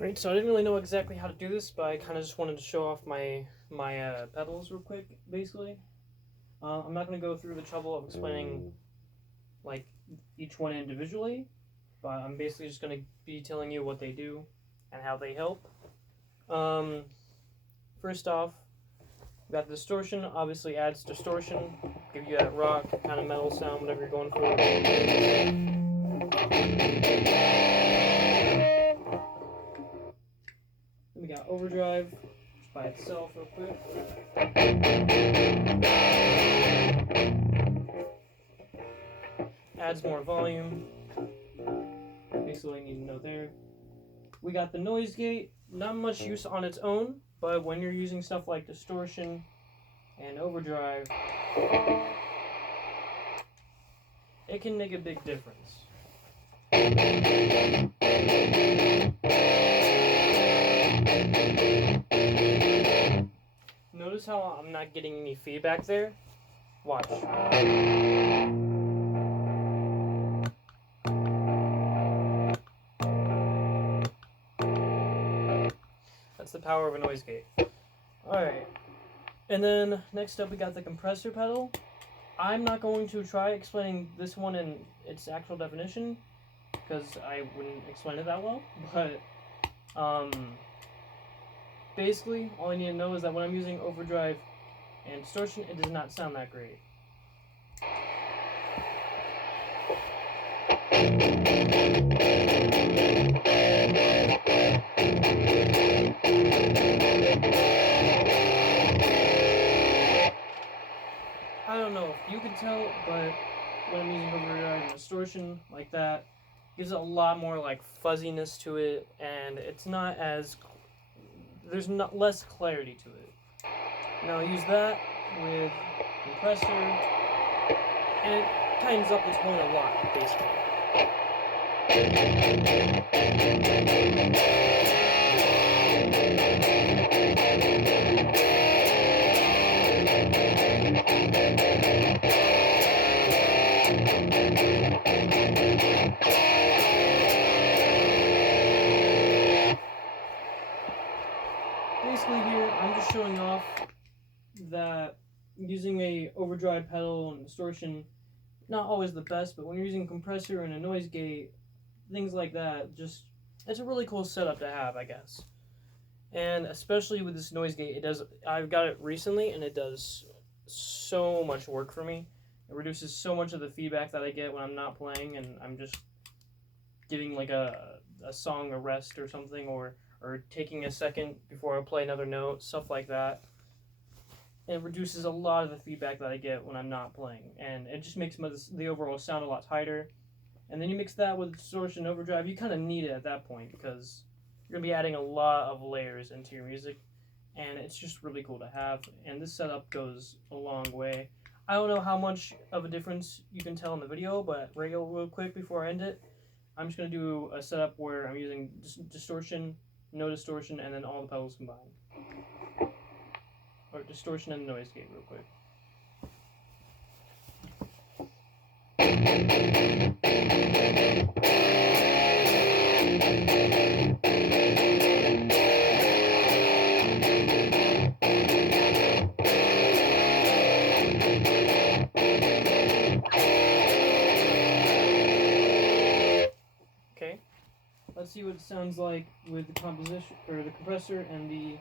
Right, so I didn't really know exactly how to do this, but I kind of just wanted to show off my pedals real quick, basically. I'm not going to go through the trouble of explaining like each one individually, but I'm basically just going to be telling you what they do and how they help. Um, First off, we got the distortion. Obviously, adds distortion, give you that rock kind of metal sound, whatever you're going for. Then we got overdrive, just by itself, real quick. Adds more volume. Basically, need to know there. We got the noise gate. Not much use on its own, but when you're using stuff like distortion and overdrive, it can make a big difference. Notice how I'm not getting any feedback there? Watch. That's the power of a noise gate. Alright. And then next up we got the compressor pedal. I'm not going to try explaining this one in its actual definition because I wouldn't explain it that well, but basically all you need to know is that when I'm using overdrive and distortion, it does not sound that great. I don't know if you can tell, but when I'm using overdrive and distortion like that, it gives it a lot more like fuzziness to it, and it's not as there's not less clarity to it. Now I use that with compressor, and it tightens up the tone a lot, basically. Basically here, I'm just showing off that using a overdrive pedal and distortion, not always the best, but when you're using compressor and a noise gate, things like that, just it's a really cool setup to have, I guess. And especially with this noise gate, I've got it recently and it does so much work for me. It reduces so much of the feedback that I get when I'm not playing and I'm just giving like a song a rest or something, or taking a second before I play another note, stuff like that. It reduces a lot of the feedback that I get when I'm not playing, and it just makes the overall sound a lot tighter. And then you mix that with distortion and overdrive, you kind of need it at that point because you're going to be adding a lot of layers into your music, and it's just really cool to have, and this setup goes a long way. I don't know how much of a difference you can tell in the video, but real quick before I end it, I'm just going to do a setup where I'm using distortion, no distortion, and then all the pedals combined. Or distortion and noise gate real quick. Okay, let's see what it sounds like with the composition or the compressor and the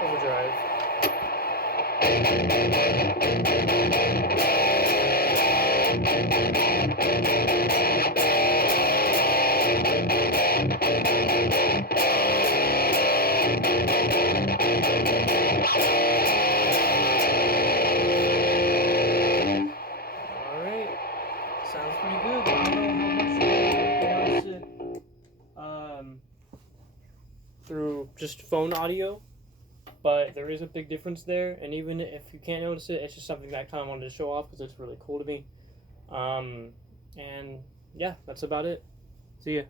overdrive. Alright, sounds pretty good. I don't know how much you notice it through just phone audio, but there is a big difference there, and even if you can't notice it, it's just something that I kind of wanted to show off because it's really cool to me. And yeah, that's about it. See ya.